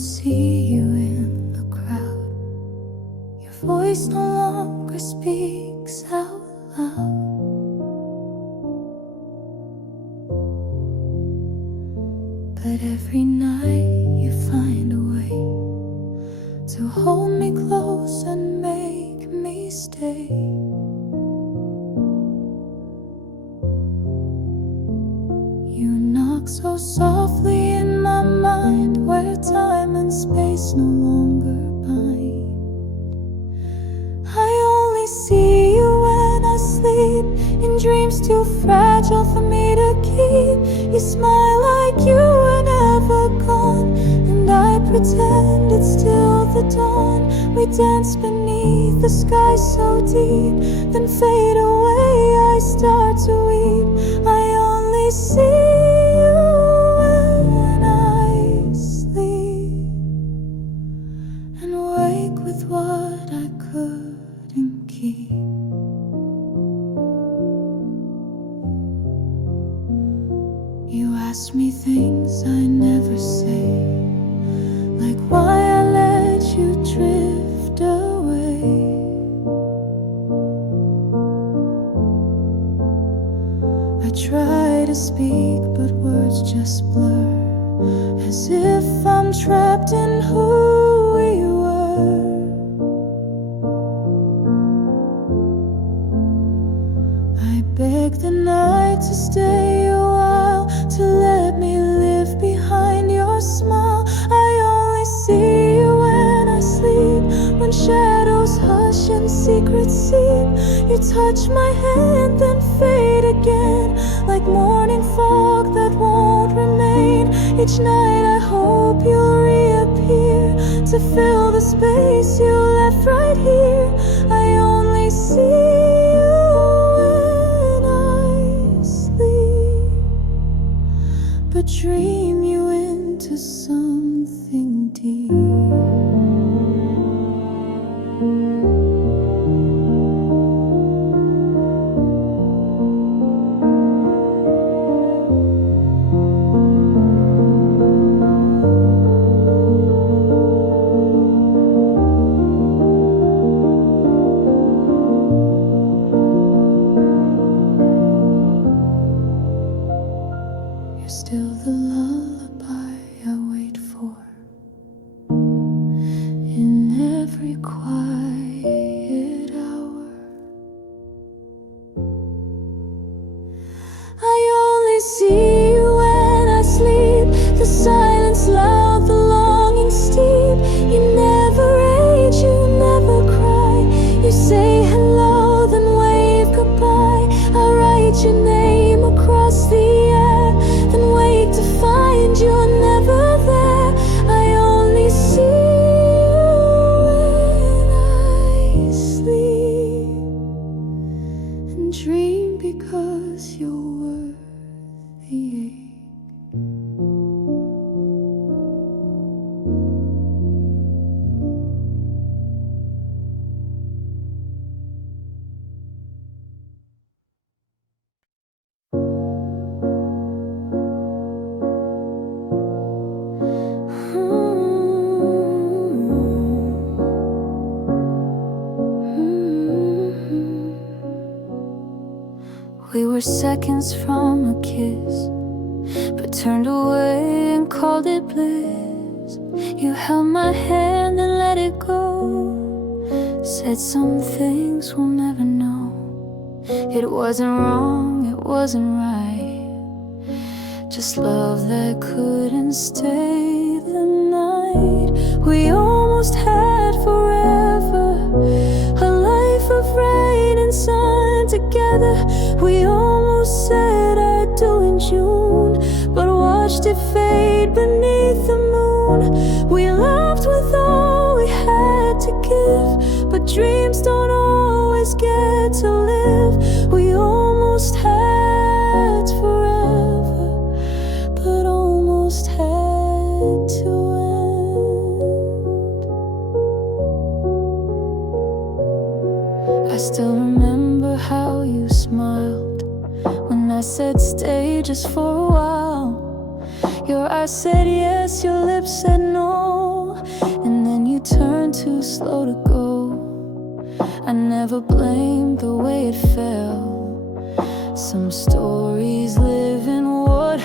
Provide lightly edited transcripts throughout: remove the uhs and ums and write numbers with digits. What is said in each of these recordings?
see you in the crowd. Your voice no longer speaks out loud. But every night you find a way to hold me close and make me stay. You knock so softly in my mind, where time and space no longer bind. I only see you when I sleep, in dreams too fragile for me to keep. You smile like you were never gone, and I pretend it's still the dawn. We dance beneath the sky so deep, then fade away, I start to weep. I only see you when I sleep, and wake with what I couldn't keep. You ask me things I never say, like why I let you drift away. I try to speak, but words just blur, as if I'm trapped in who we were. I beg the night to stay a while, to let me live behind your smile. I only see you when I sleep, when shadows hush and secrets seep. You touch my hand, then fade again, like morning fog that won't remain. Each night I hope you'll reappear, to fill the space you left right here. I only see you when I sleep, but dream you into something deep. Still the lullaby I wait for, in every quiet hour. I only see you when I sleep, the silence loud, the longing steep. You never age, you never cry. You say hello, then wave goodbye. I write your name across the air, then wake to find you're never there. I only see you when I sleep, and dream because you're worth the ache. We were seconds from a kiss, but turned away and called it bliss. You held my hand and let it go, said some things we'll never know. It wasn't wrong, it wasn't right, just love that couldn't stay the night. We almost had forever, a life of rain and sun together. We almost said I do in June, but watched it fade beneath the moon. We loved with all we had to give, but dreams don't always get to live. We almost had forever, but almost had to end. I still remember how you smiled when I said stay just for a while. Your eyes said yes, your lips said no. it turned too slow to go. I never blamed the way it felt. Some stories live in what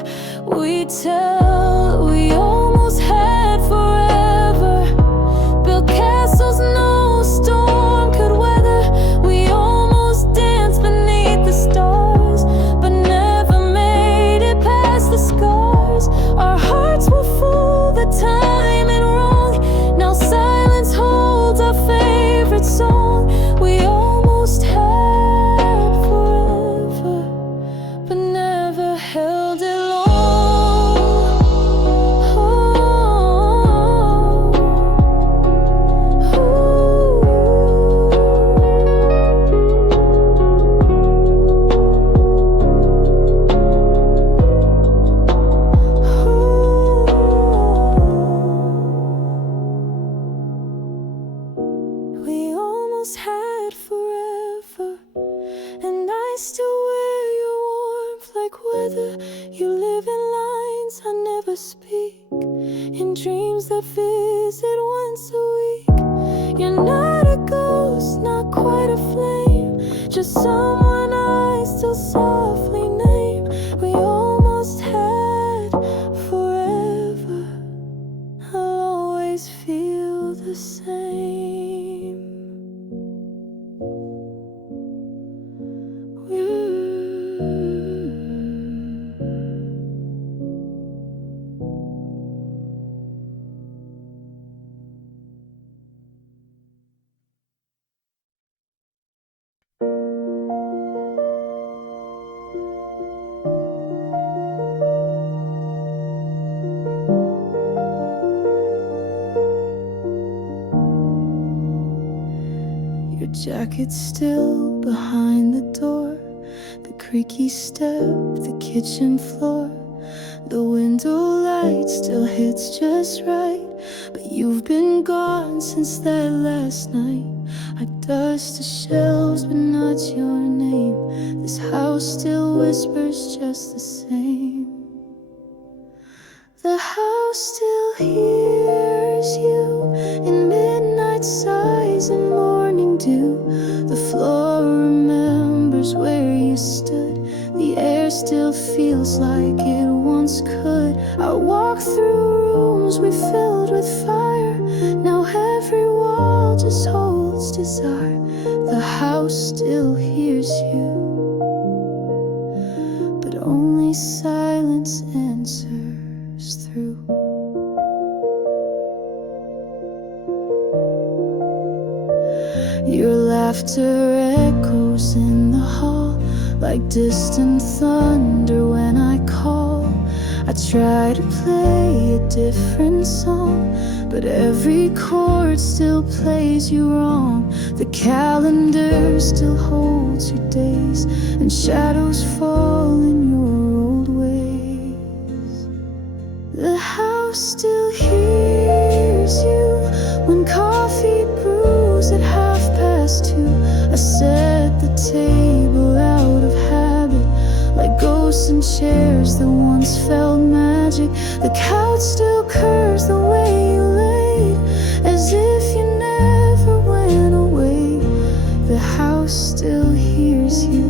we tell. We almost had forever, built castles no storm could weather. We almost danced beneath the stars, but never made it past the scars. Our hearts were full, the time and wrong. Now silence holds our favorite song. We almost had forever, but never held it long. We almost had forever, and I still wear your warmth like weather. You live in lines I never speak, in dreams that visit once a week. You're not a ghost, not quite a flame, just someone I still softly name. We almost had forever, I'll always feel the same. Your jacket's still behind the door, the creaky step, the kitchen floor. The window light still hits just right, but you've been gone since that last night. I dust the shelves but not your name. This house still whispers just the same. The house still hears you in midnight sighs and morning dew. The floor remembers where you stood. The air still feels like it once could. I walk through rooms we filled with fire. Now every wall just holds desire. The house still hears you, but only silence answers through. Your laughter echoes in the hall like distant thunder when I call. I try to play a different song, but every chord still plays you wrong. The calendar still holds your days, and shadows fall in your old ways. The house still hears you when coffee brews at 2:30. I set the table out of habit, like ghosts in chairs that once felt magic. The couch still curves the way you laid, as if you never went away. The house still hears you,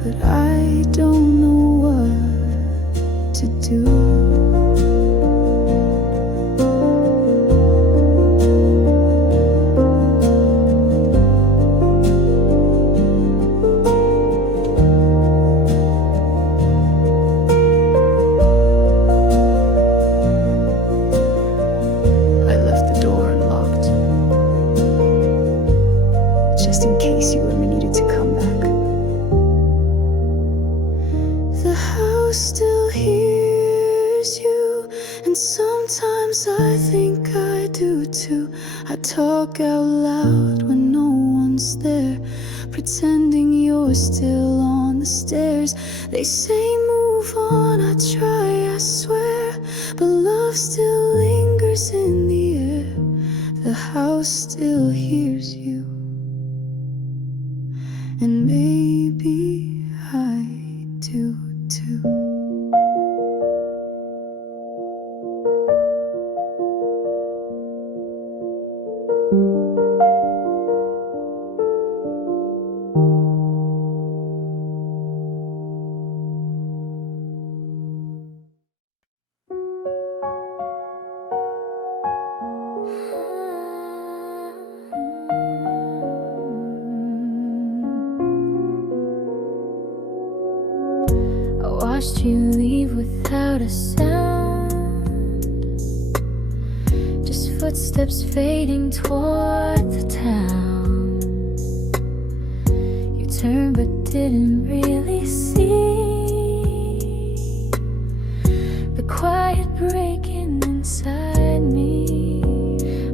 but I don't know what to do. Just in case you ever needed to come back. The house still hears you, and sometimes I think I do too. I talk out loud when no one's there, pretending you're still on the stairs. They say move on, I try, I swear, but love still lingers in the air. The house still hears you, and maybe I do too. Watched you leave without a sound, just footsteps fading toward the town. You turned but didn't really see the quiet breaking inside me.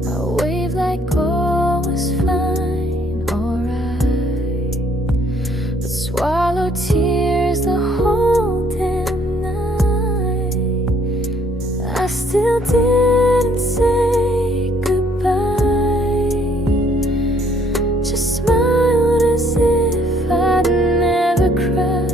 I waved like all was fine, alright, but swallowed tears the whole damn night. I still didn't say goodbye, just smiled as if I'd never cried.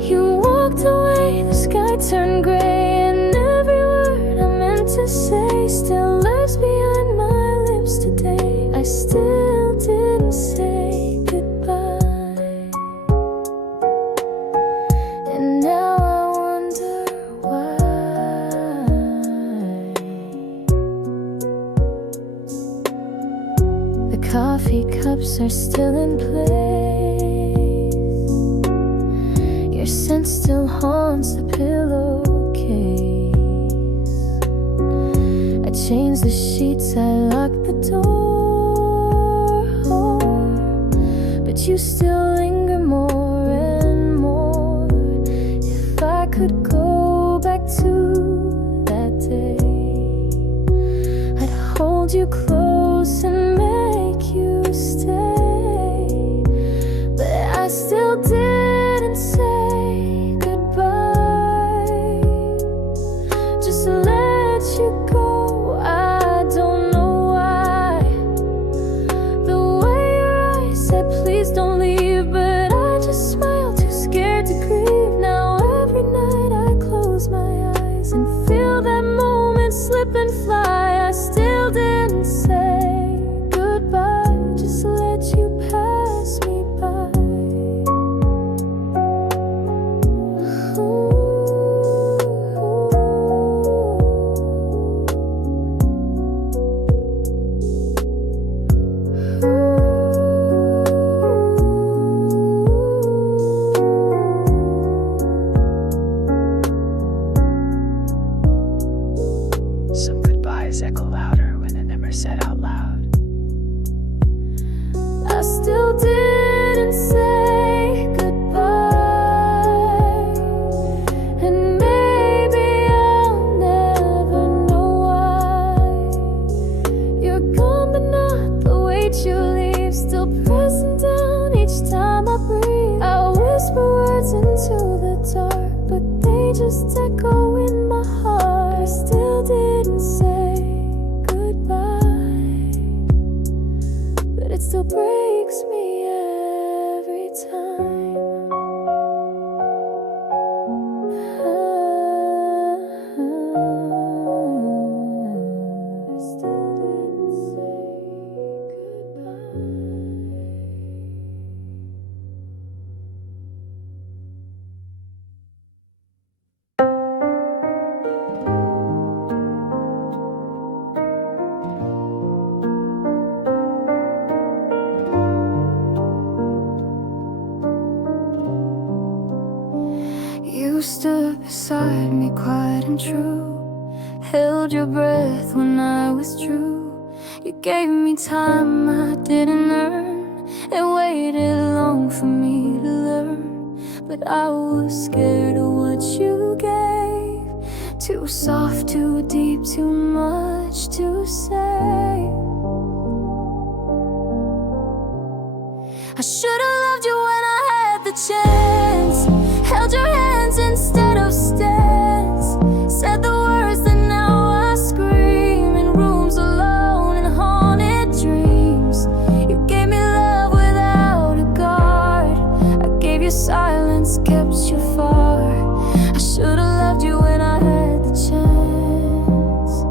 You walked away, the sky turned gray, and every word I meant to say still lies behind my lips today. I still didn't say goodbye, and now I wonder why. The coffee cups are still in place, your scent still haunts the pillowcase. I changed the sheets, I locked the door, but you still linger more and more. If I could go back to that day, I'd hold you close and make you stay, but I still didn't say goodbye, just let you go. I don't know why. The way your eyes said please don't leave, but I just smiled, too scared to grieve. Now every night I close my eyes and feel that moment slip and fly. I still didn't say goodbye, just let you pass me by. Some goodbyes echo louder when they're never said out loud. I still didn't say goodbye, and maybe I'll never know why. You're gone but not the weight you leave, still pressing down each time I breathe. I whisper words into the dark, but they just echo in my heart. I still didn't say goodbye, but it still breaks me every time. I still didn't say You stood beside me quiet and true, held your breath when I withdrew. You gave me time I didn't earn, and waited long for me to learn. But I was scared of what you gave, too soft, too deep, too much to say. I should've loved you when I had the chance, held your hands instead of stance, said the words that now I scream in rooms alone and haunted dreams. You gave me love without a guard, I gave you silence, kept you far. I should've loved you when I had the chance.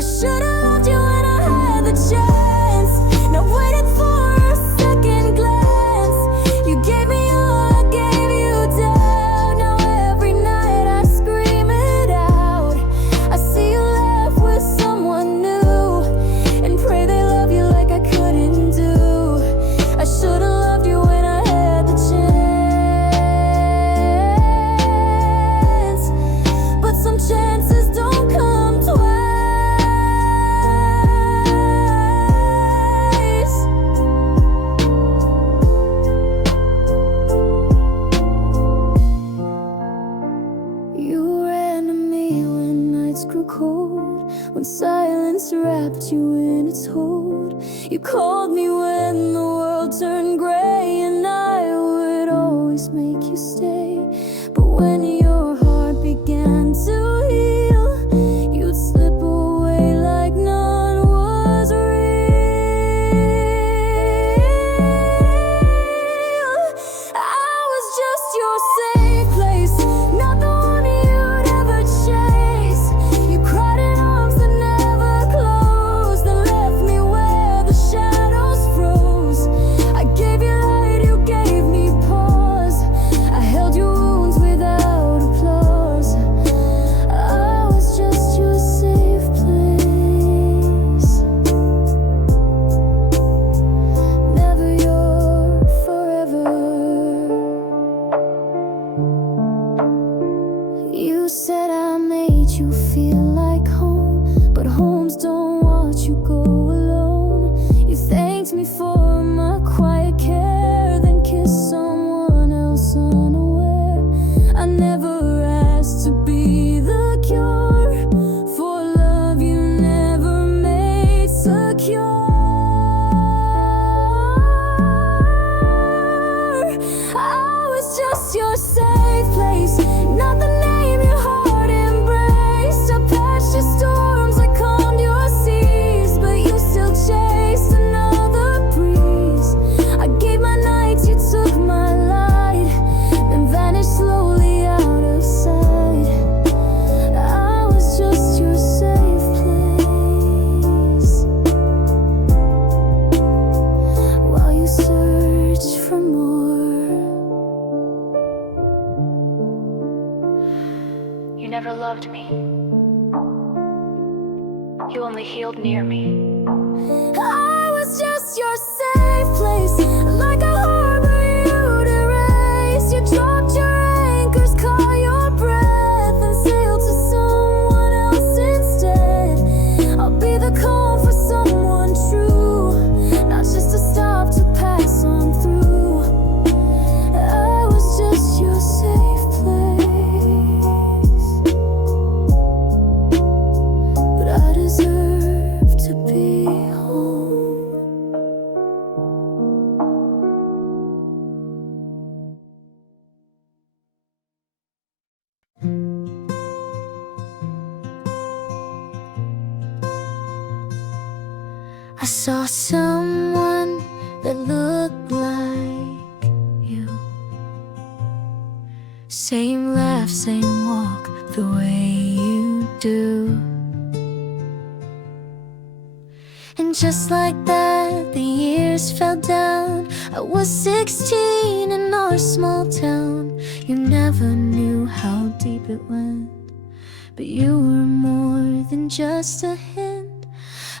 I should've loved you when I had the chance. Now waited for a second glance. You gave me all, I gave you doubt. Now every night I scream it out. I see you laugh with someone new and pray they love you like I couldn't do. I should've loved you when I had the chance, but some chances don't come twice. You ran to me when nights grew cold, when silence wrapped you in its hold. You called me when the world turned gray, and I would always make you stay. But when your heart began to heal, you'd slip away like none was real. I was just your safe place, not the one you'd ever chase. You cried in arms that never closed, and left me where the shadows froze. I gave you light, you gave me pause. I held your wounds without applause. I was just your safe place, never your forever. You said I made you feel like home, but homes don't watch you go alone. You thanked me for my quiet care, then kissed someone else unaware. I never asked to be the cure for love you never made secure. I was just your safe place, not the name your heart embraced. I patched your storms, I calmed your seas, but you still chased another breeze. I gave my nights, you took my light, then vanished slowly out of sight. I was just your safe place, while you searched for more. You never loved me. You only healed near me. I was just your safe place, like a harbor you'd erase. You dropped your anchors, caught your breath, and sailed to someone else instead. I'll be the calm for someone true, not just a stop to pass on through. I was just your safe place, but I deserve to be home. I saw someone that looked like you. Same laugh, same walk, the way you do. And just like that, the years fell down. I was 16 in our small town. You never knew how deep it went, but you were more than just a hint.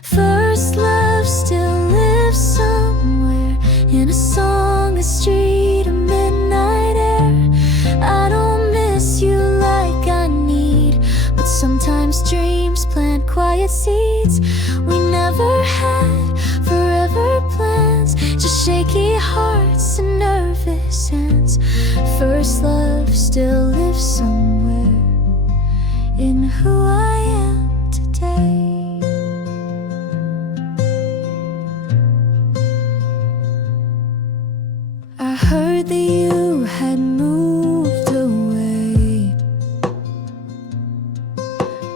First love still lives somewhere, in a song, a street, a midnight air. I don't miss you like I need, but sometimes dreams plant quiet seeds. We never had forever plans, just shaky hearts and nervous hands. First love still lives somewhere in who I am today. I heard that you had moved away,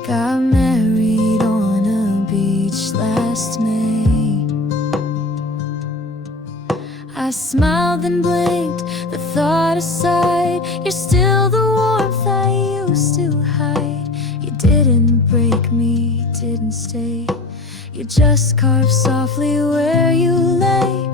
got married on a beach last May. I smiled and blinked, the thought aside. You're still the warmth I used to hide. You didn't break me, did didn't stay. You just carved softly where you lay.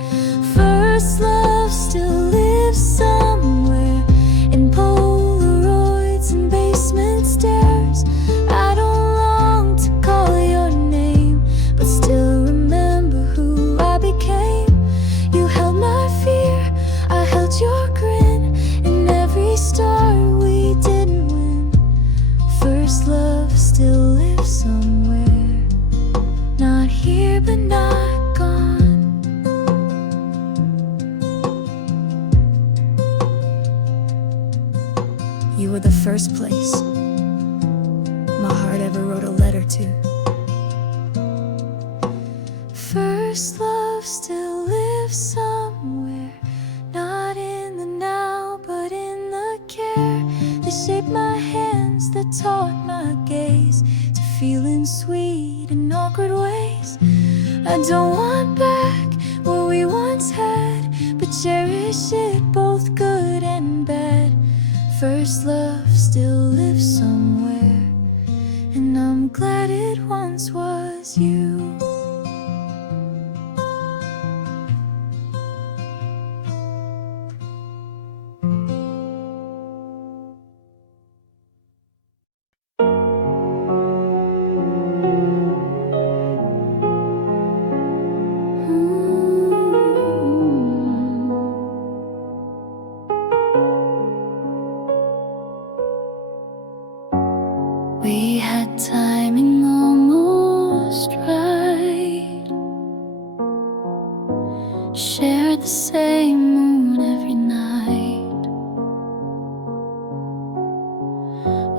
First love still lives somewhere in Polaroids and basement stairs. I don't long to call your name, but still remember who I became. You held my fear, I held your grin, and every star we didn't win. First love still lives somewhere, not here but not gone. You were the first place my heart ever wrote a letter to. First love still lives somewhere, not in the now but in the care. They shaped my hands, that taught my gaze to feeling sweet in awkward ways. I don't want back what we once had, but cherish it, both good and bad. First love still lives somewhere, and I'm glad it once was you. We had timing almost right, shared the same moon every night.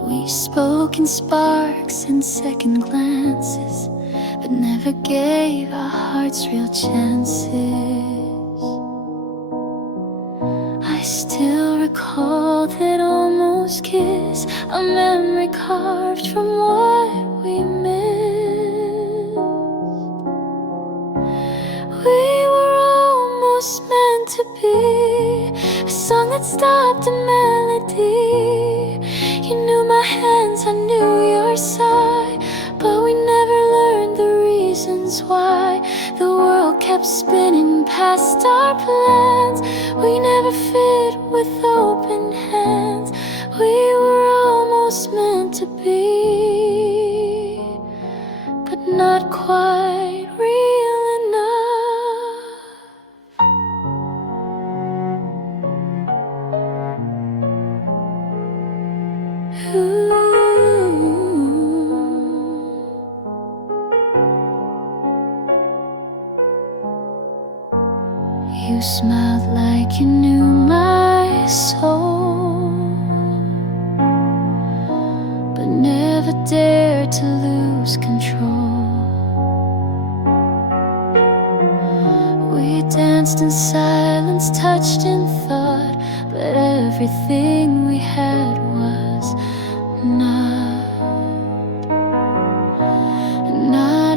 We spoke in sparks and second glances, but never gave our hearts real chances. I still recall that almost kiss, a memory carved from what we missed. We were almost meant to be a song that stopped a melody. You knew my hands, I knew your sigh, but we never learned the reasons why. The world kept spinning past our plans. We never fit with open hands. We were almost meant to be, but not quite real enough. You smiled like you knew my soul, but never dared to lose control. We danced in silence, touched in thought, but everything we had was not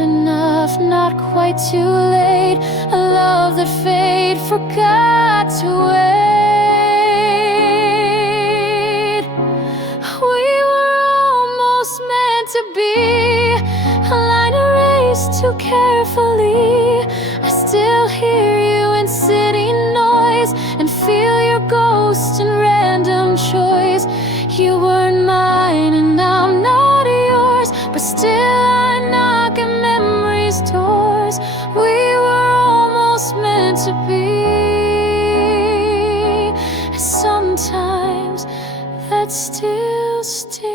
enough, not quite too late. A love that fate forgot to wait. We were almost meant to be, a line erased too carefully. I still hear you in city noise and feel your ghost in random choice. You weren't mine and I'm not yours, but still I knock at memory's doors. We were almost meant to be, and sometimes that still stings.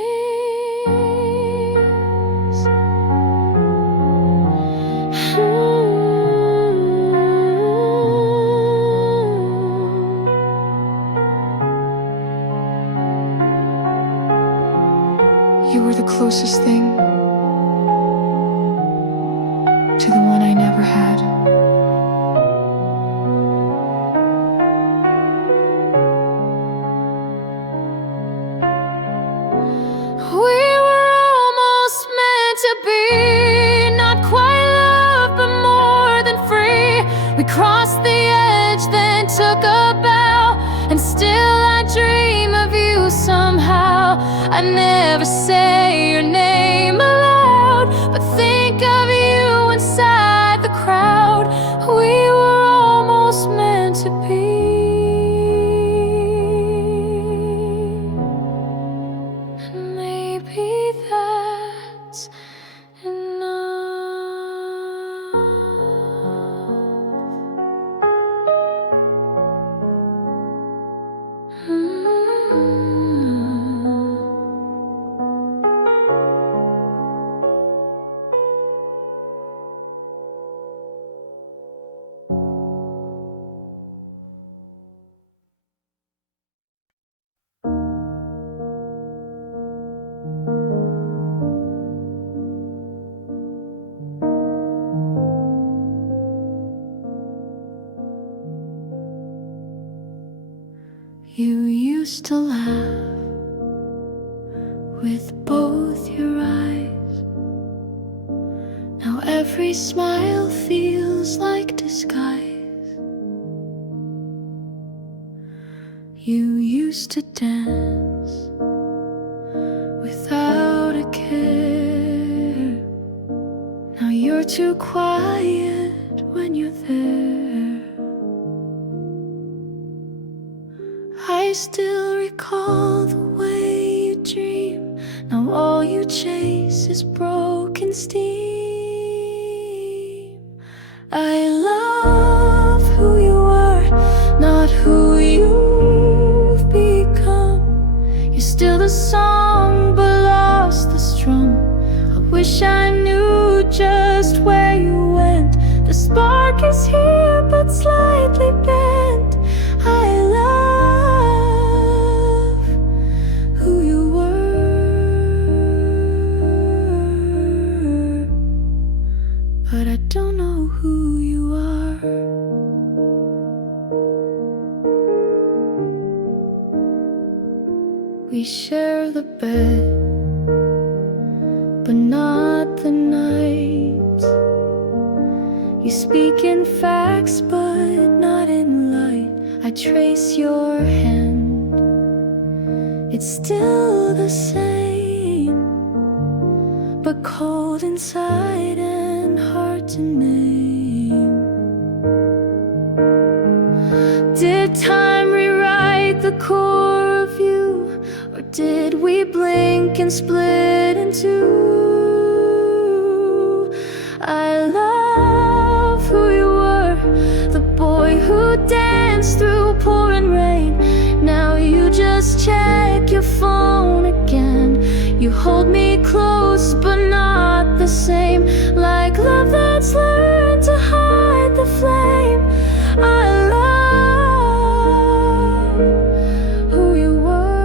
You were the closest thing to the one I never had. We were almost meant to be, not quite love, but more than free. We crossed the edge, then took a bow, and still I dream of you somehow. I never say your name aloud, but think used to laugh with both your eyes. Now every smile feels like disguise. You used to dance without a care. Now you're too quiet when you're there. I still recall the way you dream. Now all you chase is broken steam. I love who you are, not who you've become. You're still the song but lost the strum. I wish I knew just where you went. The spark is here but slightly bent. I love who you were, but I don't know who you are. We share the bed, but not the night. You speak in facts, but not in light. I trace your hand, it's still the same, but cold inside and hard to name. Did time rewrite the core of you, or did we blink and split in two? I love who you were, the boy who danced through pouring rain. Now you just check your phone again. You hold me close but not the same, like love that's learned to hide the flame. I love who you were,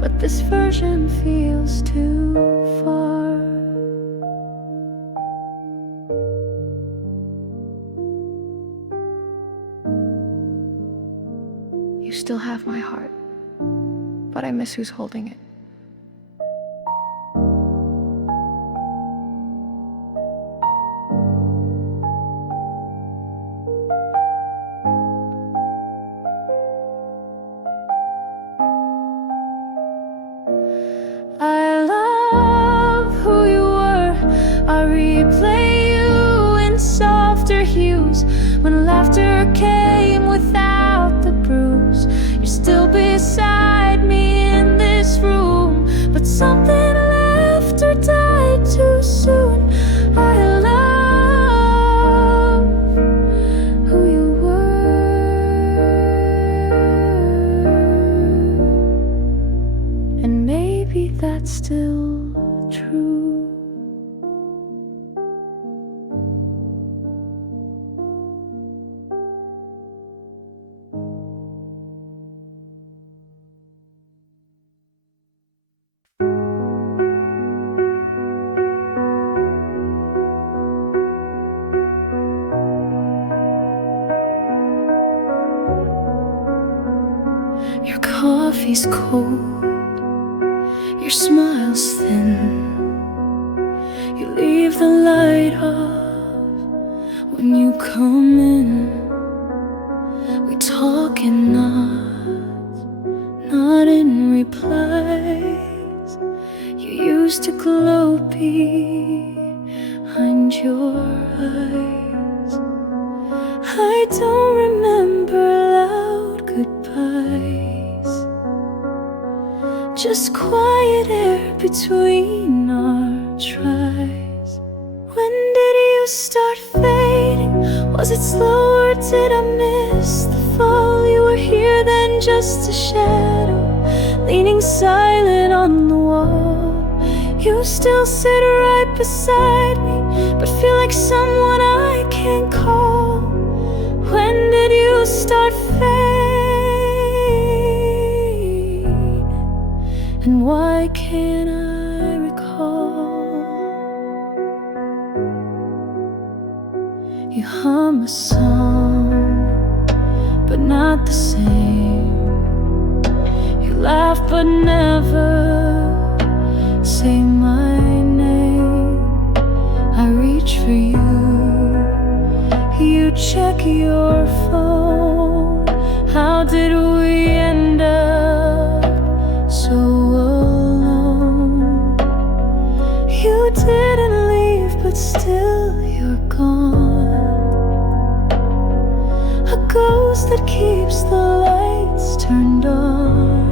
but this version feels too far. You still have my heart, but I miss who's holding it. I love who you were. I replay you in softer hues. When laughter came without the bruise, you're still beside me in this room, but something left or died too soon. I love who you were, and maybe that's still true. Your coffee's cold, your smile's thin. You leave the light off when you come in. We talk in nods, not in replies. You used to glow behind your eyes. I don't remember loud goodbyes, just quiet air between our tries. When did you start fading? Was it slow or did I miss the fall? You were here then, just a shadow, leaning silent on the wall. You still sit right beside me, but feel like someone I can't call. When did you start fading? And why can't I recall? You hum a song not the same. You laugh but never say my name. I reach for you, you check your phone. How did we end up so alone? You didn't leave, but still you're gone. A ghost that keeps the lights turned on.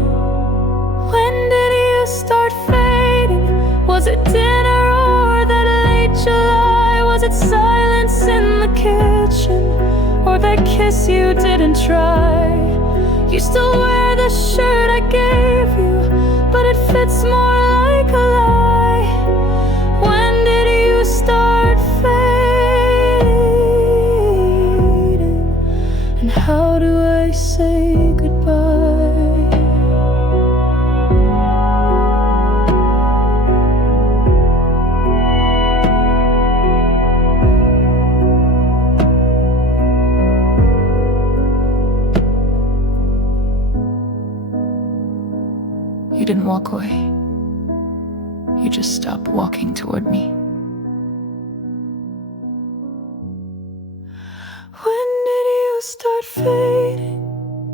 When did you start fading? Was it dinner or that late July? Was it silence in the kitchen, or that kiss you didn't try? You still wear the shirt I gave you, but it fits more like a lie. When did you start fading? And how do I say goodbye? You didn't walk away. You just stopped walking toward me. When did you start fading?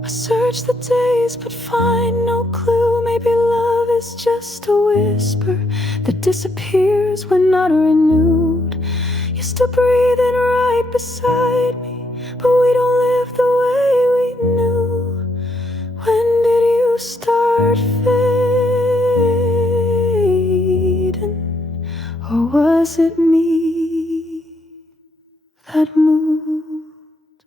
I search the days but find no clue. Maybe love is just a whisper that disappears when not renewed. You're still breathing right beside me, but we don't live the way we knew. When did you start fading? Or was it me that moved?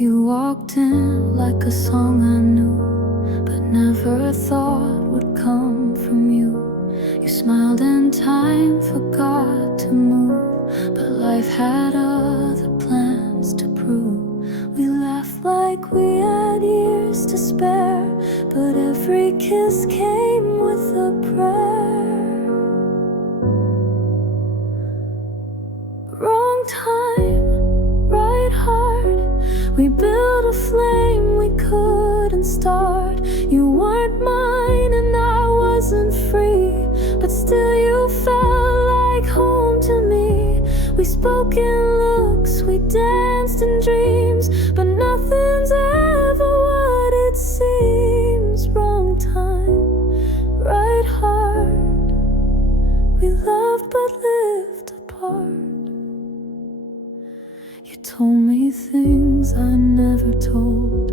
You walked in like a song I knew, but never thought would come from you. You smiled and time forgot to move, but life had other plans to prove. We laughed like we had years to spare, but every kiss came with a prayer. Wrong time, right heart. We built a flame we couldn't start. You weren't mine and I wasn't free, but still you felt like home to me. We spoke in looks, we danced in dreams, but nothing's ever what it seems. Wrong time, right heart. We loved but lived apart. You told me things I never told,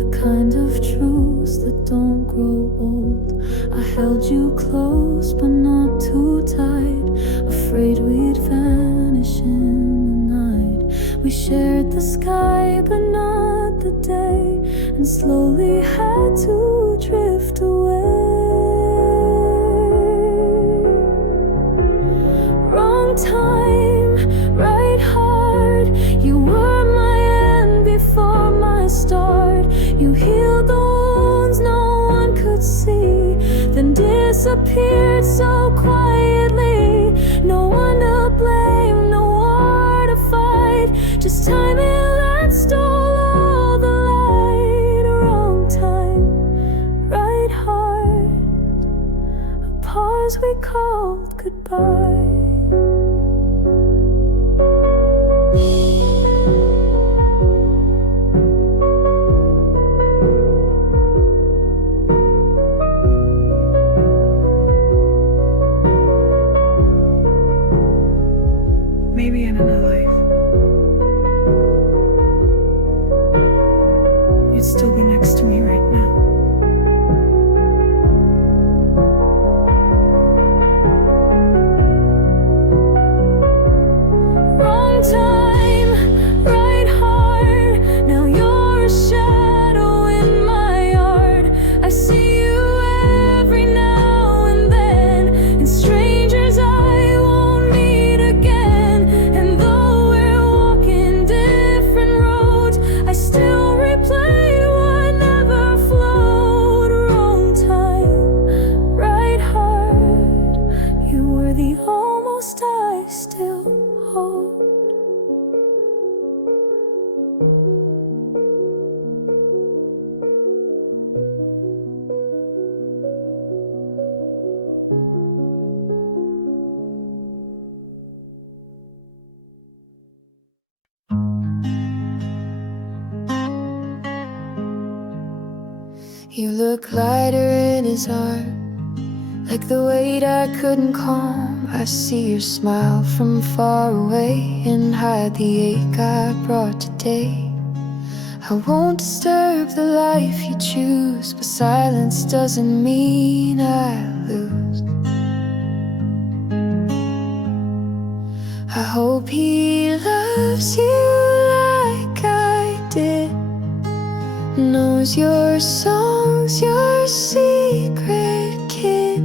the kind of truths that don't grow old. I held you close but not too tight, afraid we'd vanish in the night. We shared the sky but not the day, and slowly had to drift away. Wrong time, right heart. You were my end before my start. You healed the wounds no one could see, then disappeared so quietly. No one to blame, no war to fight, just timing that stole all the light. Wrong time, right heart. A pause we called goodbye. Maybe in another life, you'd still be next to me right now. You look lighter in his heart, like the weight I couldn't calm. I see your smile from far away and hide the ache I brought today. I won't disturb the life you choose, but silence doesn't mean I lose. I hope he loves you like I did, knows your songs, your secret kid,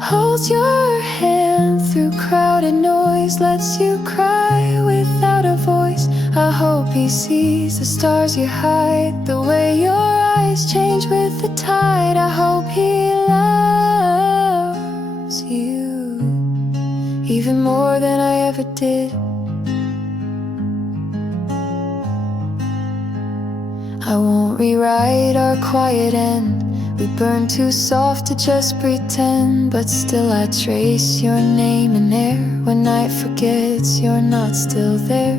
holds your hand through crowded noise, lets you cry without a voice. I hope he sees the stars you hide, the way your eyes change with the tide. I hope he loves you even more than I ever did. I won't rewrite our quiet end. We burn too soft to just pretend, but still I trace your name in air. When night forgets you're not still there.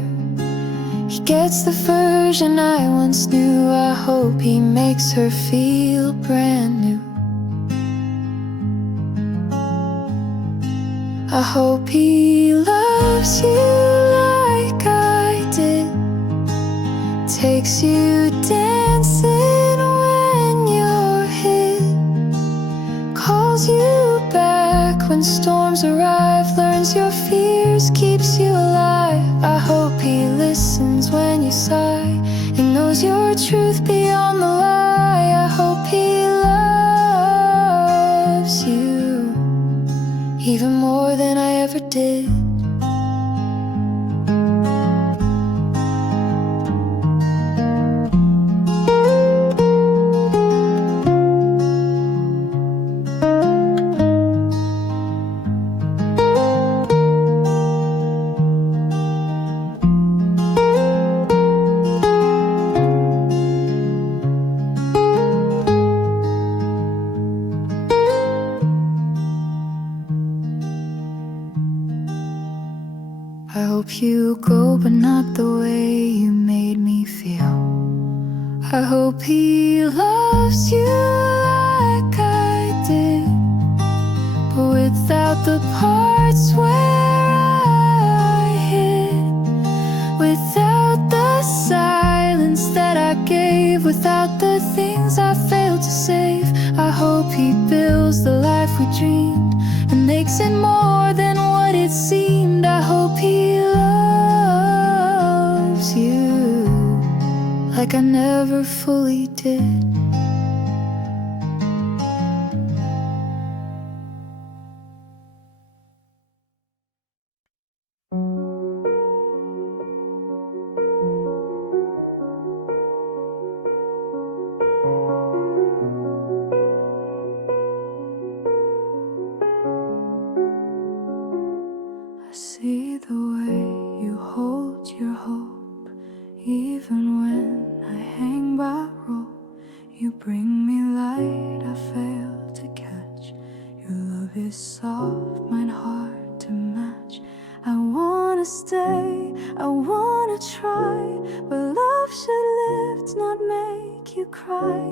He gets the version I once knew. I hope he makes her feel brand new. I hope he loves you like I did, takes you dancing when you're hit, calls you back when storms arrive, learns your fears, keeps you alive. I hope he listens when you sigh and knows your truth beyond the lie. I hope he loves you even more than I ever did. I hope you go, but not the way you made me feel. I hope he loves you like I did, but without the parts where I hid, without the silence that I gave, without the things I failed to save. I hope he builds the life we dreamed and makes it more than what it seemed. I hope he loves you like I never fully did. I see the way you hold your hope, even when I hang by rope. You bring me light I fail to catch. Your love is soft, mine hard to match. I wanna stay, I wanna try, but love should lift, not make you cry.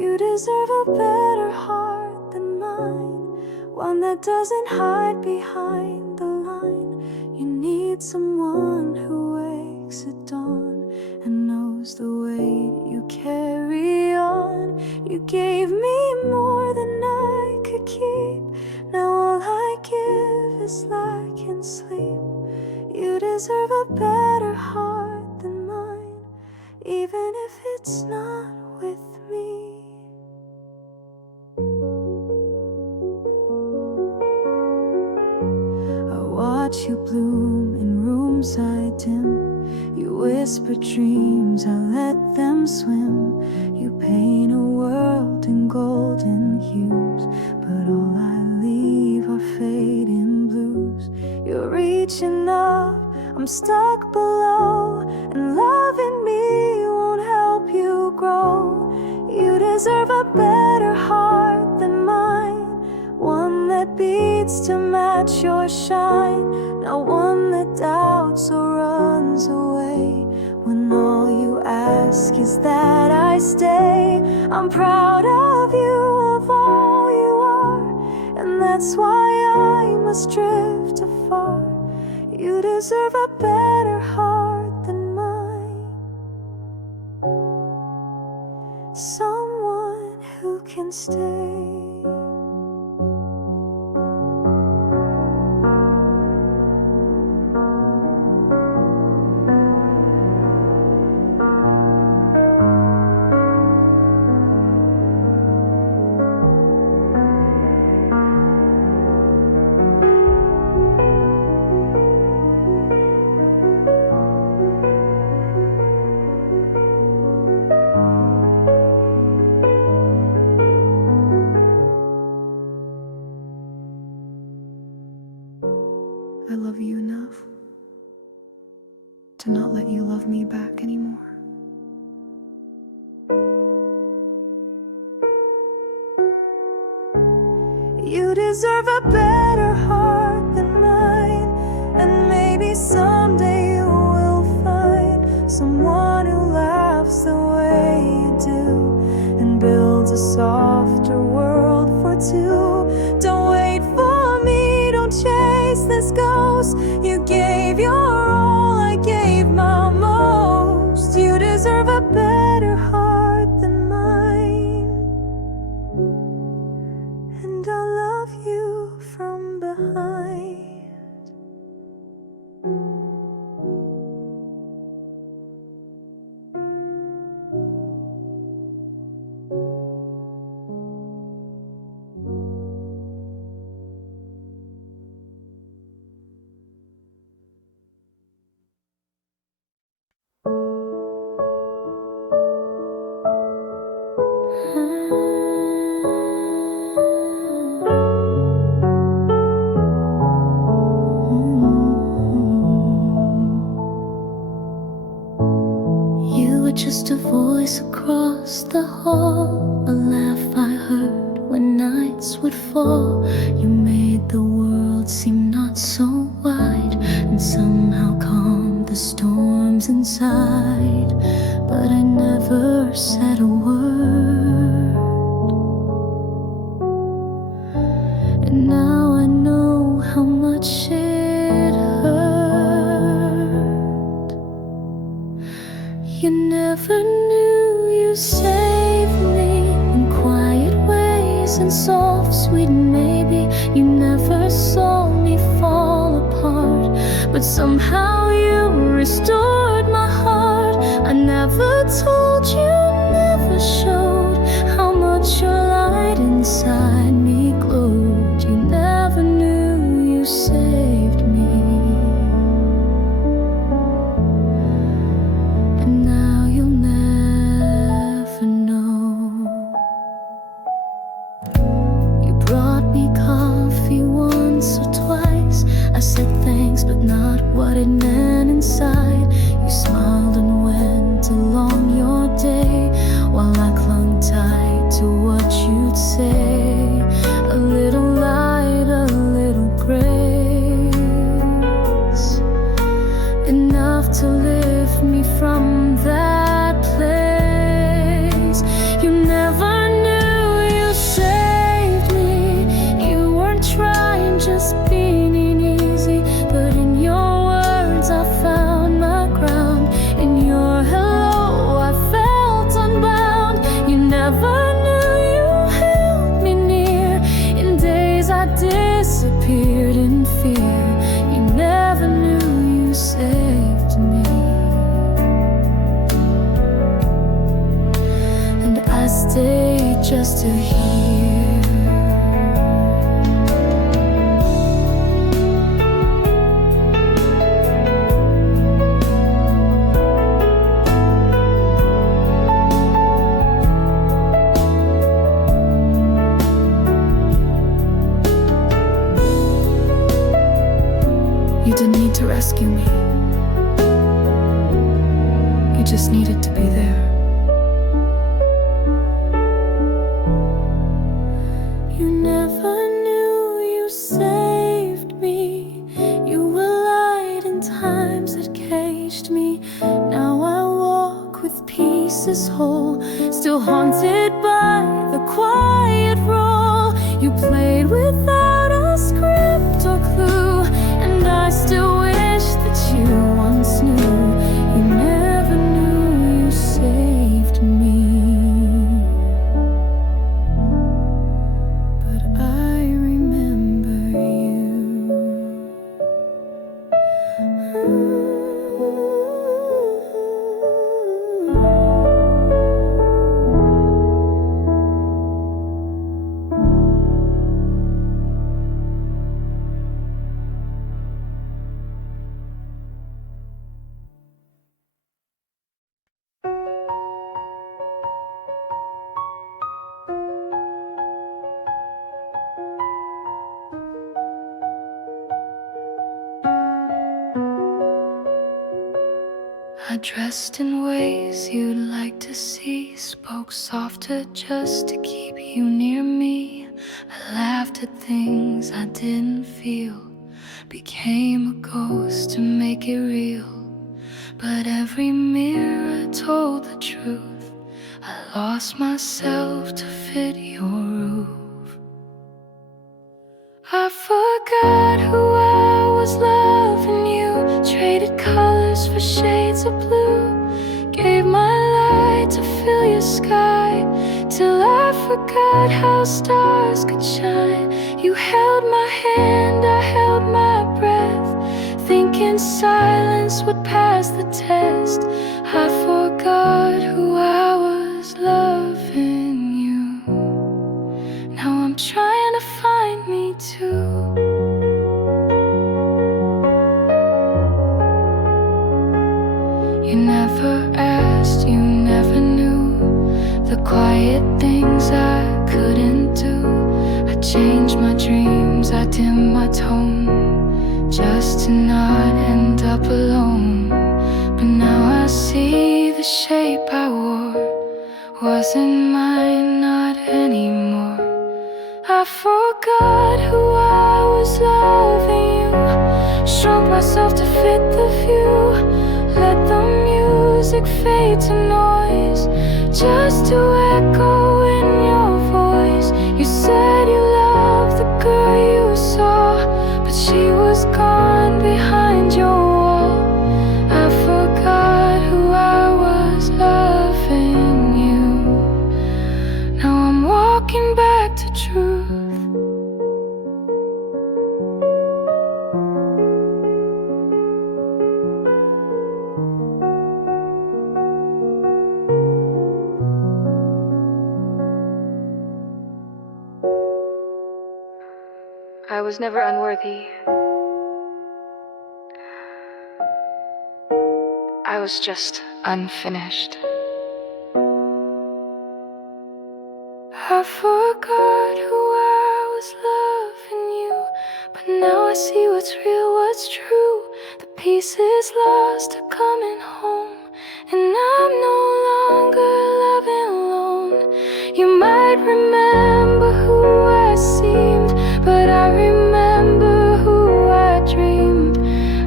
You deserve a better heart than mine, one that doesn't hide behind the line. You need someone who wakes at dawn and knows the weight you carry on. You gave me more than I could keep. Now all I give is lack and sleep. You deserve a better heart than mine, even if it's not with me. I watch you bloom in rooms I dim. You whisper dreams, I let them swim. You paint a world in golden hues, but all I leave are fading blues. You're reaching up, I'm stuck below, and loving me won't help you grow. You deserve a better heart than mine, one that beats to match your shine, not one that doubts or runs away when all you ask is that I stay. I'm I'm proud of you, of all you are, and that's why I must drift afar. You deserve a better heart than mine, someone who can stay. I love you enough to not let you love me back anymore. You deserve a better heart than mine, and maybe someday you will find someone who laughs the way you do and builds a softer world for two. Don't wait for me, don't chase this ghost. You gave your all, I gave my most. You deserve a better heart than mine, and I'll love you from behind. You were just a voice across the hall, a laugh I heard when nights would fall. You made the world seem not so wide, and somehow calmed the storms inside. But I never said a word, and now I know how much it hurt. You never knew you saved me in quiet ways and soft, sweet maybe. You never saw me fall apart, but somehow you restored my heart. I never told you, never showed how much your light inside me glowed. You never knew you saved me, and now you'll never know. You brought me coffee once or twice. I said thanks, but not what it meant inside. You smiled and went along your day, while I clung tight to what you'd say. A little light, a little grace, enough to lift me from that place. You never knew you saved me. You weren't trying, just being easy. But in your words I found my ground. In your hello I felt unbound. You never knew you held me near in days I disappeared in fear. You never knew you saved me, and I stayed just to hear. You didn't need to rescue me. You just needed to be there. You never knew you saved me. You were light in times that caged me. Now I walk with pieces whole, still still haunted by the quiet role you played without a script or clue. And I still wish that you once knew you never knew you saved me. But I remember you. I dressed in ways you'd like to see, spoke softer just to keep you near me. I laughed at things I didn't feel, became a ghost to make it real. But every mirror told the truth. I lost myself to fit your roof. I forgot who I was loving you, traded colors for shades of blue, gave my light to fill your sky, till I forgot how stars could shine. You held my hand, I held my breath, thinking silence would pass the test. I forgot who I was loving you. Now I'm trying to find me too. You never asked, you never knew the quiet things I couldn't do. I changed my dreams, I dimmed my tone, just to not end up alone. But now I see the shape I wore wasn't mine, not anymore. I forgot who I was loving you, shrunk myself to fit the view, let the music fade to noise, just to echo in your voice. You said you loved the girl you saw, but she was gone behind your wall. I forgot who I was loving you. Now I'm walking back to truth. I was never unworthy. I was just unfinished. I forgot who I was loving you, but now I see what's real, what's true. The pieces lost are coming home, and I'm no longer loving alone. You might remember who I seemed, but I remember who I dreamed.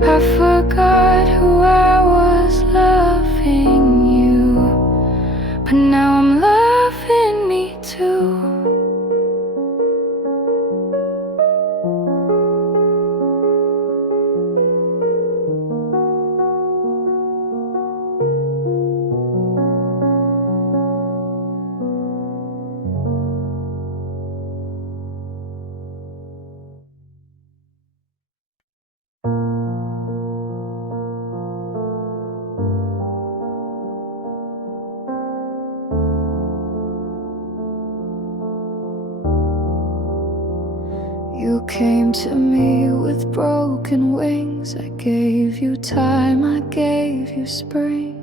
I forgot who I was loving you, but now I'm loving me too. You came to me with broken wings. I gave you time, I gave you spring.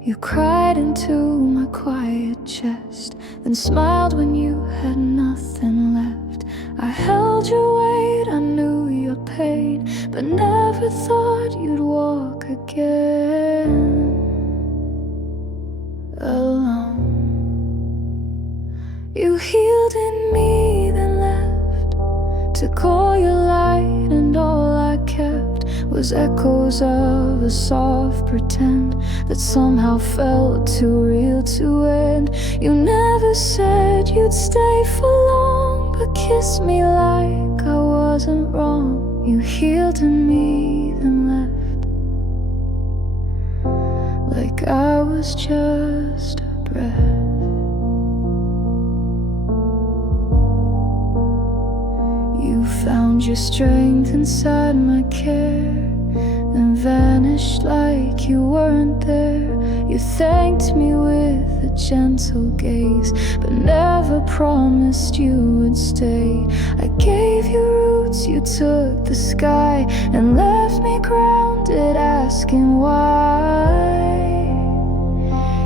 You cried into my quiet chest, then smiled when you had nothing left. I held your weight, I knew your pain, but never thought you'd walk again alone. You healed in me, then left to call your light, and all I kept was echoes of a soft pretend that somehow felt too real to end. You never said you'd stay for long, but kissed me like I wasn't wrong. You healed in me, then left like I was just a breath. You found your strength inside my care, then vanished like you weren't there. You thanked me with a gentle gaze, but never promised you would stay. I gave you roots, you took the sky, and left me grounded, asking why.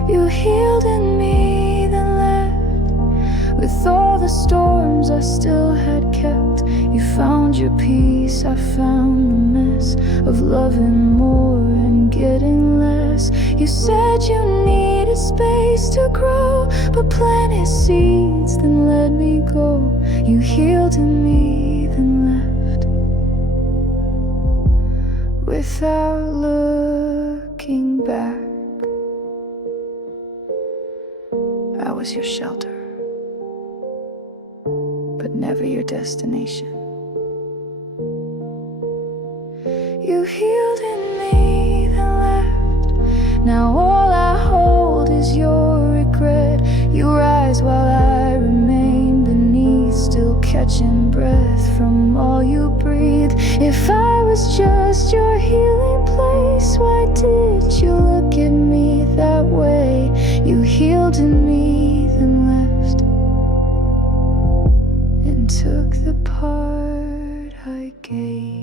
You healed in me, then left with all the storms I still had kept. You found your peace, I found the mess of loving more and getting less. You said you needed space to grow, but planted seeds, then let me go. You healed in me, then left without looking back. I was your shelter, but never your destination. You healed in me, then left. Now all I hold is your regret. You rise while I remain beneath, still catching breath from all you breathe. If I was just your healing place, why did you look at me that way? You healed in me, then left, and took the part I gave.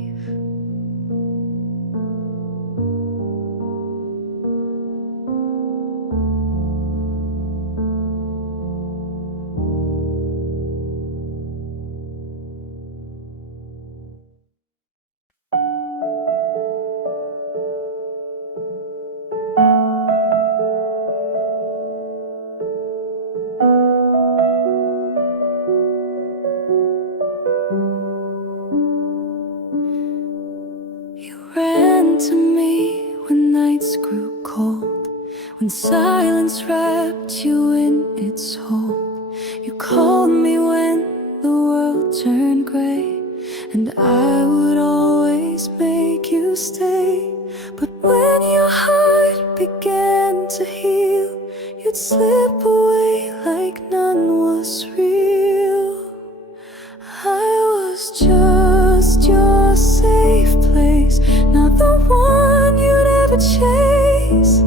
Ran to me when nights grew cold, when silence wrapped you in its hold. You called me when the world turned gray, and I would always make you stay. But when your heart began to heal, you'd slip away like none was real. I was just your safe place, not the one you'd ever chase.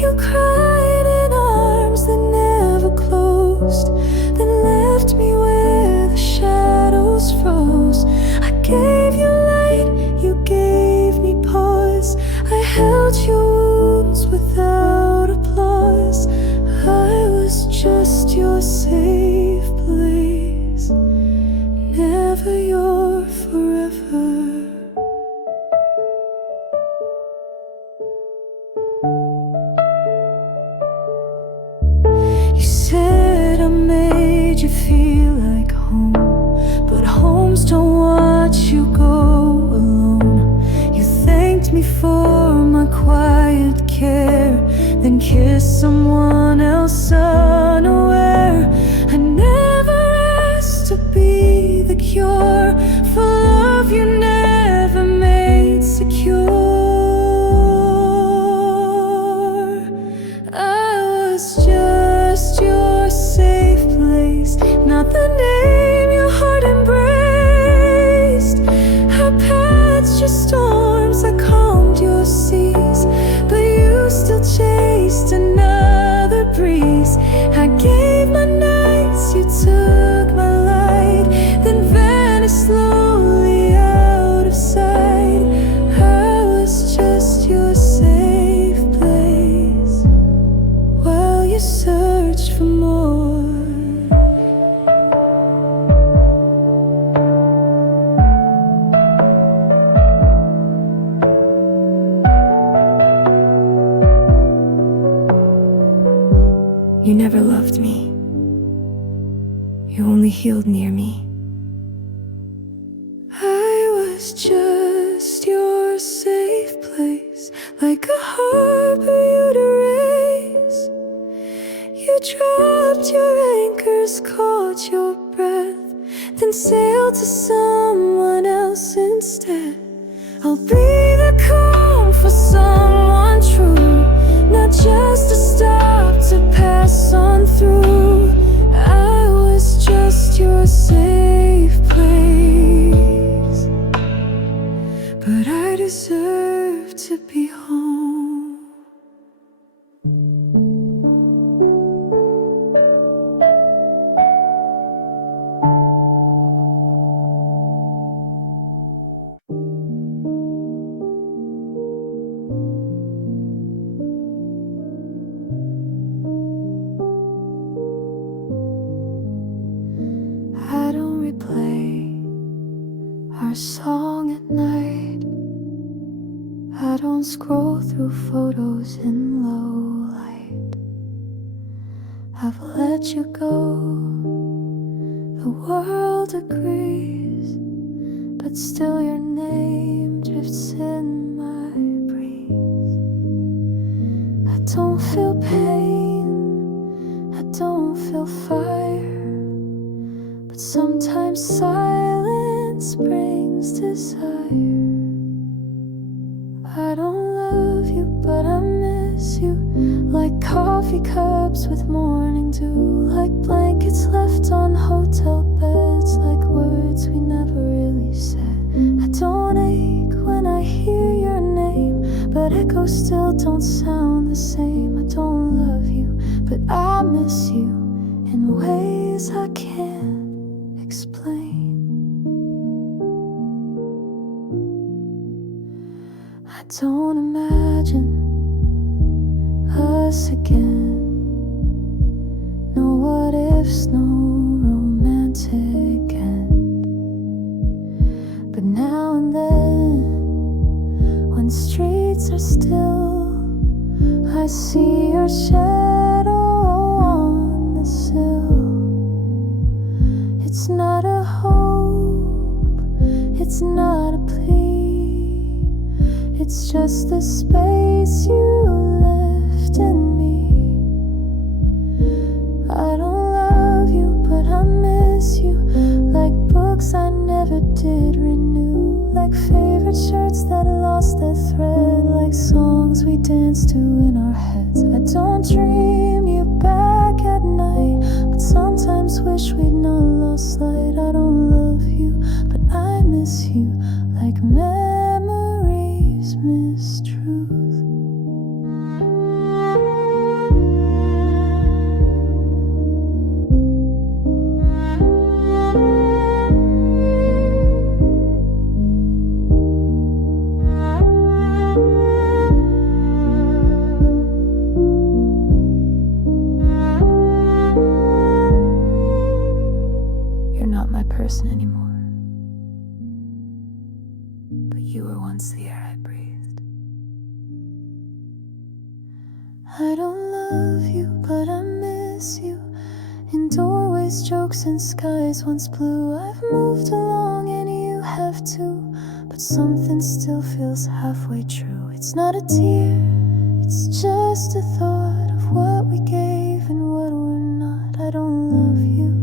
You cried in arms that never closed, then left me where the shadows froze. I gave you light, you gave me pause. I held your wounds without applause. I was just your safe place, never your forever. You said I made you feel like home, but homes don't watch you go alone. You thanked me for my quiet care, then kissed someone else unaware. I never asked to be the cure for love you never made secure. I was just your safe place, not the name your heart embraced. I patched your storms, I calmed your seas, but you still chased another breeze. I gave my nights, you took my light, then vanished slowly out of sight. I was just your safe place while you searched for more. You never loved me. You only healed near me. I was just just your safe place, like a harbor you'd erase. You dropped your anchors, caught your breath, then sailed to someone else instead. I'll be the calm for someone true, not just a stop to pass on through. I was just your safe place, but I deserve to be home. I don't replay our song at night. I don't scroll through photos in low light. I've let you go, the world agrees, but still your name drifts in my breeze. I don't feel pain, I don't feel fire, but sometimes silence brings desire. I don't love you, but I miss you, like coffee cups with morning dew, like blankets left on hotel beds, like words we never really said. I don't ache when I hear your name, but echoes still don't sound the same. I don't love you, but I miss you in ways I can't explain. I don't imagine us again. No what ifs, no romantic end. But now and then, when streets are still, I see your shadow on the sill. It's not a hope, it's not a plea, it's just the space you left in me. I don't love you, but I miss you, like books I never did renew, like favorite shirts that lost their thread, like songs we danced to in our heads. I don't dream you back at night, but sometimes wish we'd not lost light. I don't love you, but I miss you, like memories miss truth. You're not my person anymore, but you were once the air I breathed. I don't love you, but I miss you, in doorways, jokes, and skies once blue. I've moved along and you have too, but something still feels halfway true. It's not a tear, it's just a thought of what we gave and what we're not. I don't love you,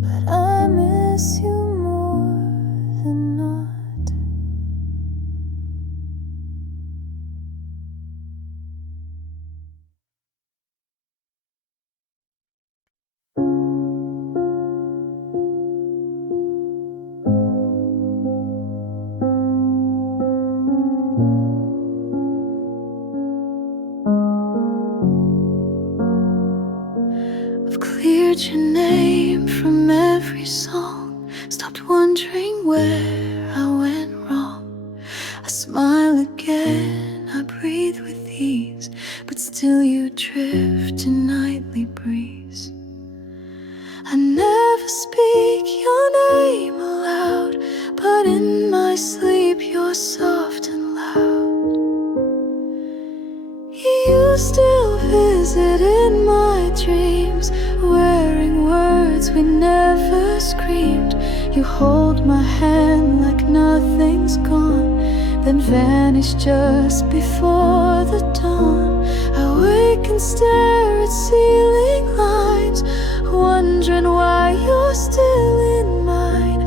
but I miss you more than not. I've cleared your name from every song, stopped wondering where I went wrong. I smile again, I breathe with ease, but still you drift a nightly breeze. I never speak your name aloud, but in my sleep you're soft and loud. You still visit in my dreams, wearing words we never never screamed. You hold my hand like nothing's gone, then vanish just before the dawn. I wake and stare at ceiling lines, wondering why you're still in mine.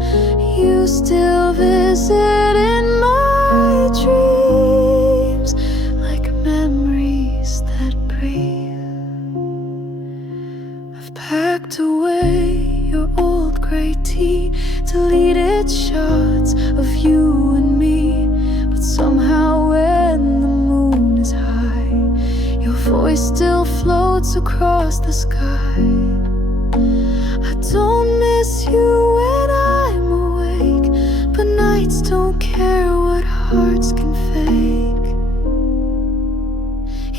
You still visit in my dreams, like memories that breathe. I've packed away your old grey tea, deleted shots of you and me, but somehow when the moon is high, your voice still floats across the sky. I don't miss you when I'm awake, but nights don't care what hearts can fake.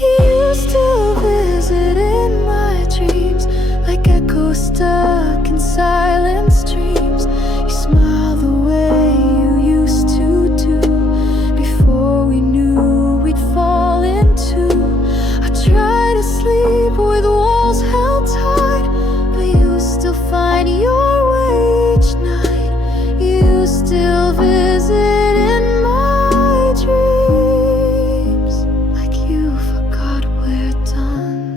You still visit in my dreams, like echoes stuck in silent streams. You smile the way you used to do, before we knew we'd fall into. I try to sleep with walls held tight, but you still find your way each night. You still visit in my dreams, like you forgot we're done.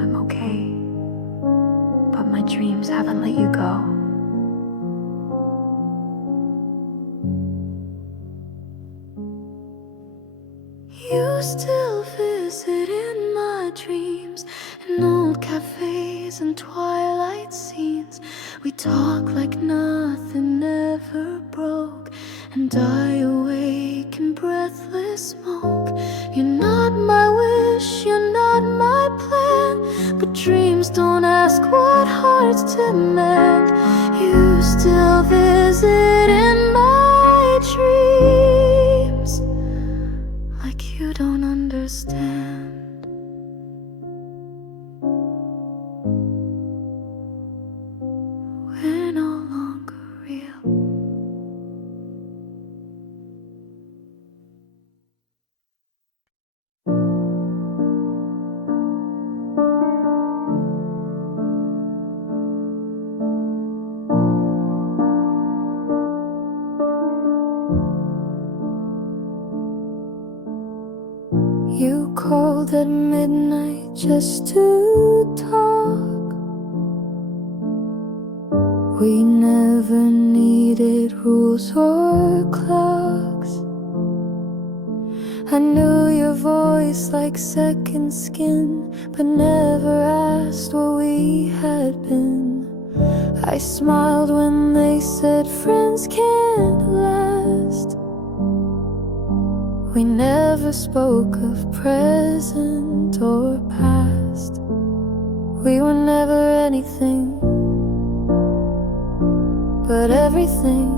I'm okay, but my dreams haven't let you go. You still visit in my dreams, in old cafes and twilight scenes. We talk like nothing ever broke, and die awake in breathless smoke. You're not my wish, you're not my plan, but dreams don't ask what hearts demand. You still visit in my dreams, like you don't understand. We're no longer real. You called at midnight just to talk. We never needed rules or clocks. I knew your voice like second skin, but never asked what we had been. I smiled when they said friends can't last. We never spoke of present or past. We were never anything, but everything.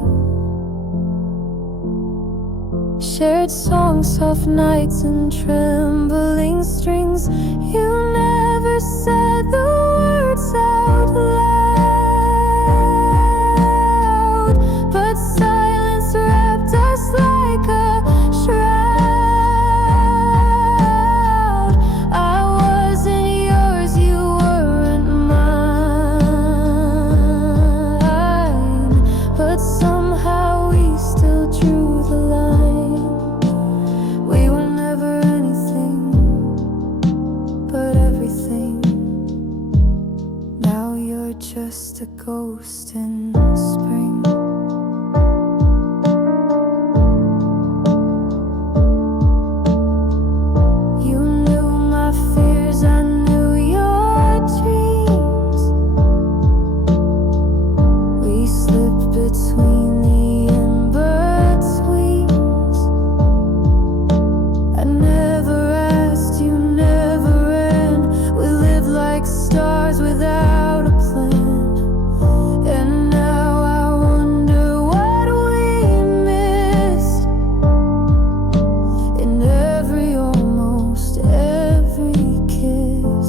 Shared songs, soft nights and trembling strings. You never said the words out loud, but silence wrapped us like a shroud. I wasn't yours, you weren't mine, but somehow we still drew the line. We were never anything, but everything. Now you're just a ghost in spring. You knew my fears, I knew your dreams. We slipped between the in-betweens. I never asked, you never ran. We lived like stars without a plan. And now I wonder what we missed in every, almost every kiss.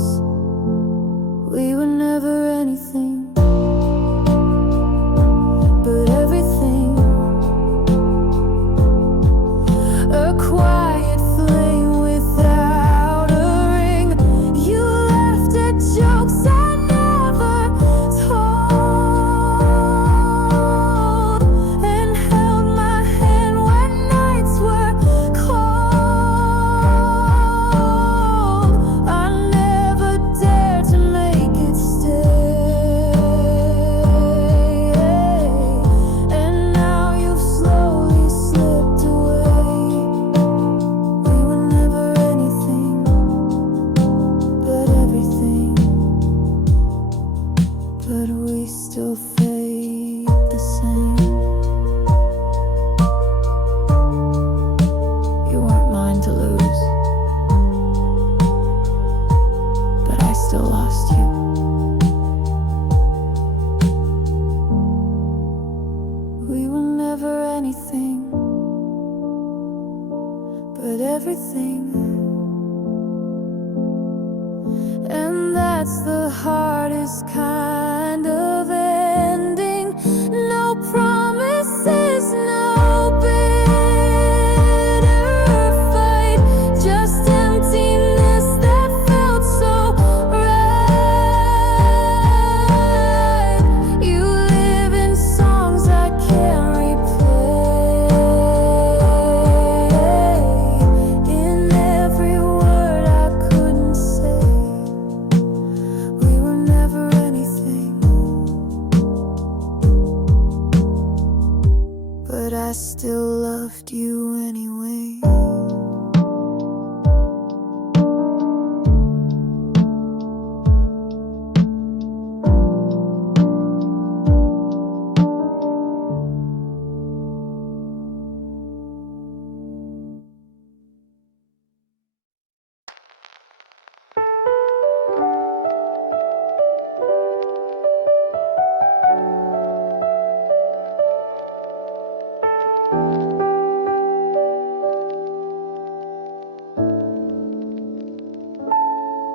loved you anyway.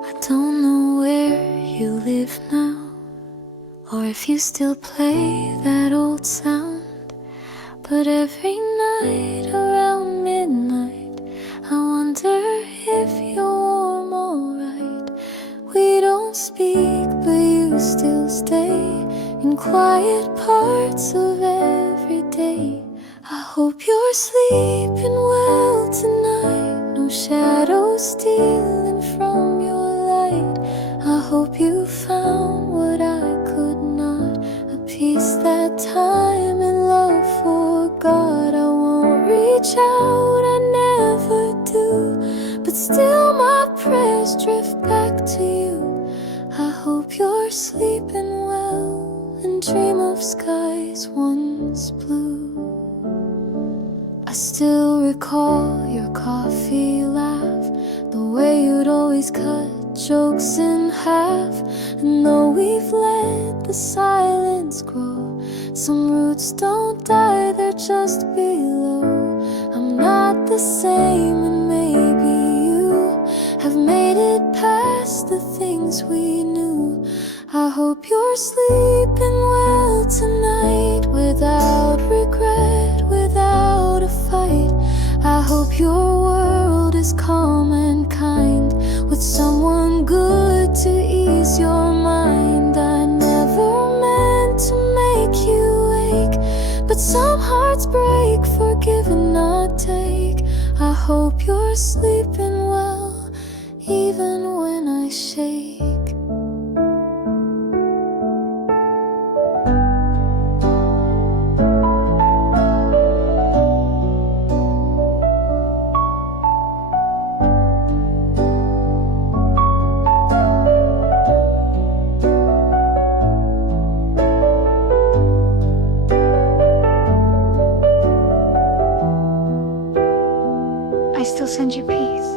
I don't know where you live now, or if you still play that old sound, but every night around midnight I wonder if you're warm alright. We don't speak, but you still stay in quiet parts of every day. I hope you're sleeping well tonight, no shadows stealing from your light. I hope you found what I could not, a peace that time and love forgot. I won't reach out, I never do, but still my prayers drift back to you. I hope you're sleeping well and dream of skies once blue. I still recall your coffee laugh, the way you'd always cut jokes in half. And though we've let the silence grow, some roots don't die, they're just below. I'm not the same, and maybe you have made it past the things we knew. I hope you're sleeping well tonight, without regret, without a fight. I hope your world is calm and kind, with someone good to ease your mind. I never meant to make you ache, but some hearts break, forgive and not take. I hope you're sleeping well, even when I shake. I still send you peace,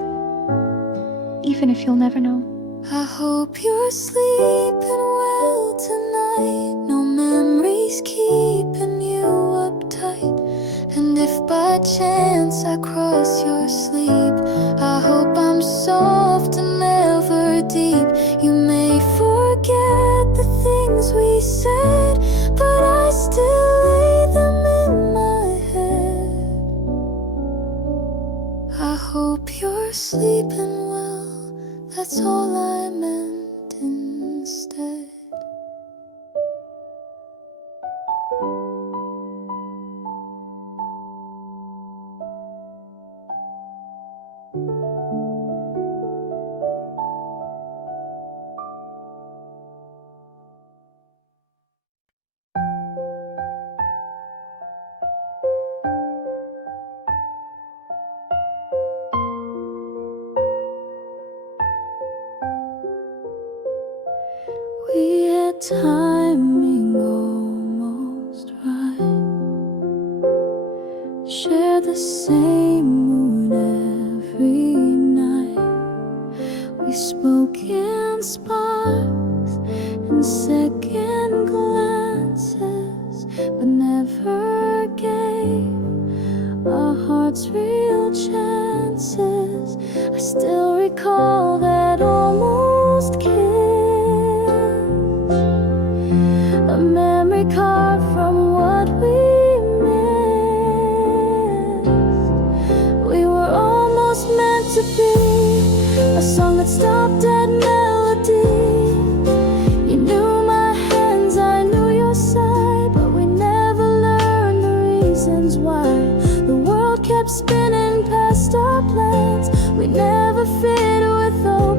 even if you'll never know. I hope you're sleeping well tonight, no memories keeping you uptight. And if by chance I cross your sleep, I hope I'm soft and never deep. You may forget the things we said, but I still lay them in my head. I hope you're sleeping well, that's all I meant instead. We had timing almost right, share the same moon every night. We spoke in sparks and second glances, but never gave our hearts real chances. I still recall that almost kiss, a memory carved from what we missed. We were almost meant to be a song that stopped at melody. You knew my hands, I knew your side, but we never learned the reasons why. The world kept spinning past our plans, we never fit with those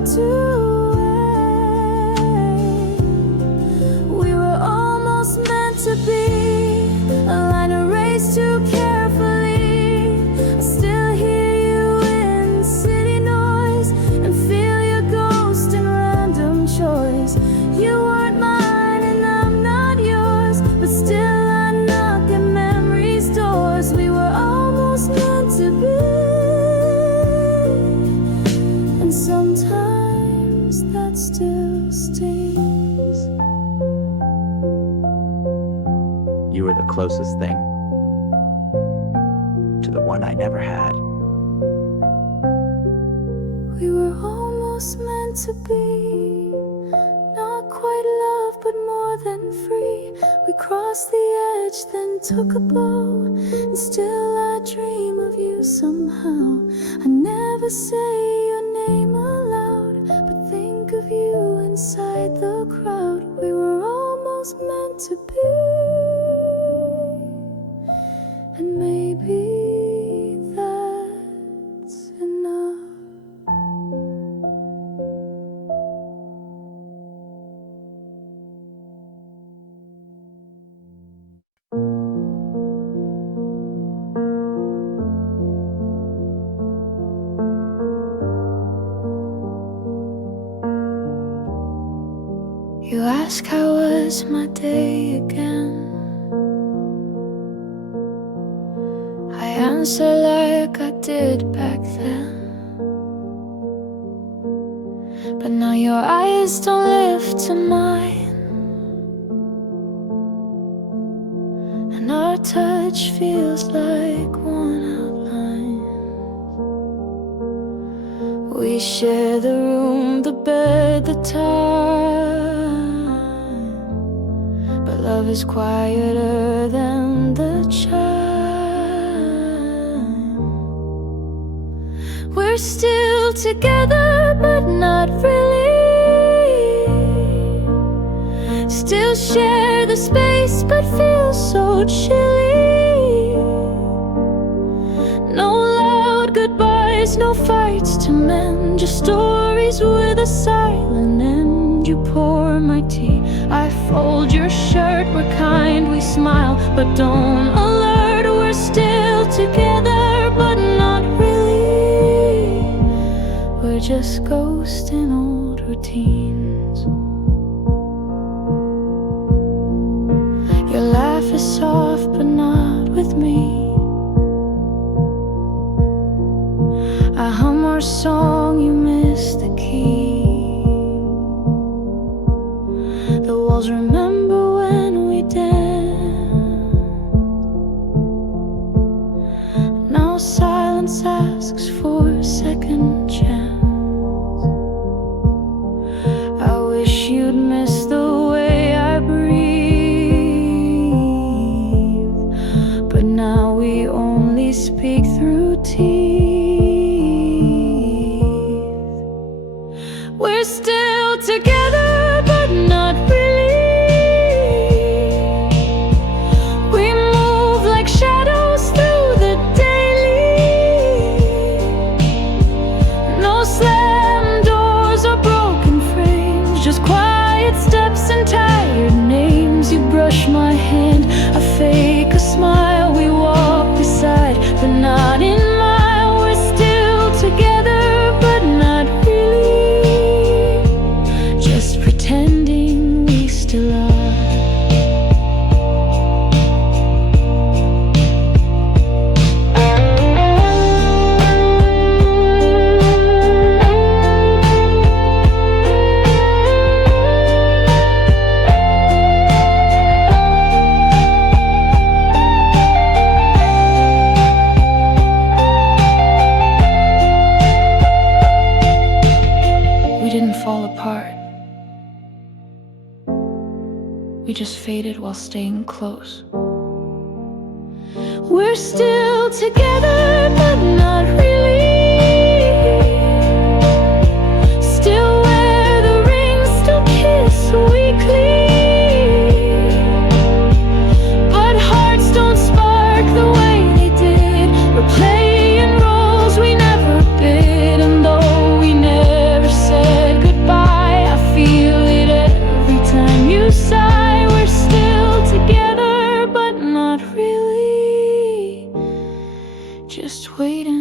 about to end. We were almost meant to be, a line erased too carefully. I still hear you in city noise and feel your ghost in random choice. You weren't mine and I'm not yours, but still I knock at memory's doors. We were almost meant to be, and sometimes that still stings. You were the closest thing to the one I never had. We were almost meant to be, not quite love, but more than free. We crossed the edge, then took a bow, and still I dream of you somehow. I never say your name aloud, but think of you inside the crowd. We were almost meant to be, and maybe that's enough. You ask how was my day again. I answer like I did back then, but now your eyes don't lift to mine, and our touch feels like one outline. We share the room, the bed, the time, but love is quieter than the chime. We're still together, but not really. Still share the space, but feel so chilly. No loud goodbyes, no fights to mend, just stories with a silent end. You pour my tea, I fold your shirt. We're kind, we smile, but don't alert. We're still together, but not really. We're just ghosts in old routines. Your laugh is soft, but not with me. I hum our song, you miss the key. The walls remember when we danced. Now silence asks for a second chance. I wish you'd miss the way I breathe, but now we only speak through teeth. We're still together, but not really. We move like shadows through the daily. No slam doors or broken frames, just quiet steps and tired names. You brush my hand, I fake a smile. We walk beside, but not in mile. We're still together, but not really. Just pretending we still are. We didn't fall apart. We just faded while staying close. We're still together, but not really. Still wear the rings, still kiss weekly. But hearts don't spark the way they did. We're playing roles we never bid, and though we never said just waiting.